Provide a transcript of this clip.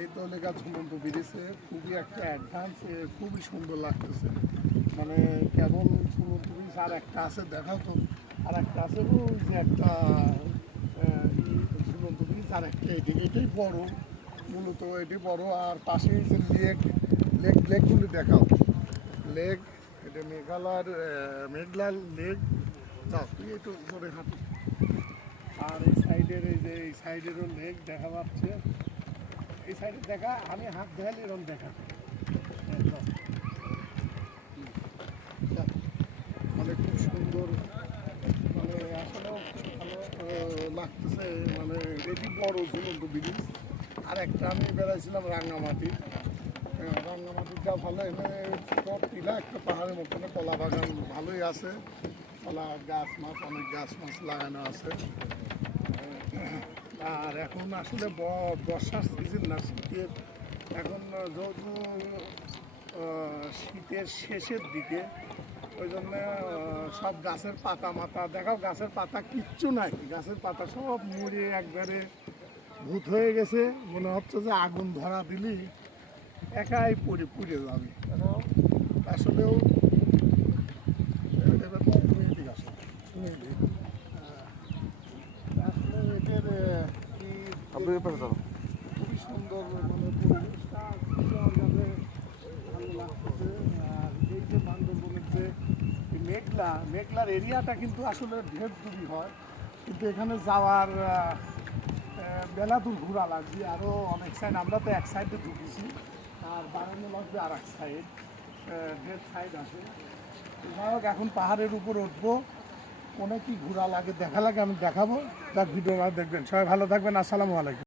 এই দলেগা ঝুলন্ত ব্রিজে খুবই একটা অ্যাডভান্স, খুবই সুন্দর লাগতেছে। মানে কেবল ঝুলন্ত ব্রিজ আর একটা আছে, দেখাও তো। আর একটা আছে ওই যে একটা ঝুলন্ত ব্রিজ, আর একটা এটাই বড়, মূলত এটাই বড়। আর পাশে যে লেকগুলি দেখাও, লেক, এটা মেঘালয়ের মেঘলার লেক। যাও তুই একটু উপরে হাঁটো। আর এই সাইডের এই সাইডেরও লেক দেখা যাচ্ছে। এই সাইডে দেখা, আমি হাত দেখালে এরকম দেখা মানে খুব সুন্দর, মানে আসলেও ভালো লাগতেছে। মানে এটি বড় ঝুলন্ত ব্রিজ। আর একটা আমি বেড়াইছিলাম রাঙ্গামাটি, রাঙ্গামাটিটা ভালো। এখানে সব টিলা, একটা পাহাড়ের মতন কলা বাগান ভালোই আছে, কলা গাছ মাছ, অনেক গাছ মাছ লাগানো আছে। আর এখন আসলে বর্ষার সিজন না, শীতের এখন যেহেতু শীতের শেষের দিকে, ওই জন্য সব গাছের পাতা মাতা দেখাও, গাছের পাতা কিচ্ছু নাই, গাছের পাতা সব মরে একবারে ভূত হয়ে গেছে। মনে হচ্ছে যে আগুন ধরা দিলি একাই পুড়ে যাবে। আসলেও এবার তুমি এদিকে আসো, তুমি এদিকে। আসলে এদের খুবই সুন্দর, মানে পরিবেশটা যাতে ভালো লাগতেছে। আর এই যে বান্দরবনের যে মেঘলার এরিয়াটা কিন্তু আসলে ঢের দূরই হয়, কিন্তু এখানে যাওয়ার বেলা দূর ঘোরা লাগবে। আরও অনেক সাইড, আমরা তো এক সাইডে ঢুকেছি, আর বাড়ানো লাগবে আর এক সাইড, ঢের সাইড আছে। যাই হোক, এখন পাহাড়ের উপর উঠবো, কোনো কি ঘোরা লাগে দেখা লাগে আমি দেখাবো। তার ভিডিও দেখবেন। সবাই ভালো থাকবেন। আসসালামু আলাইকুম।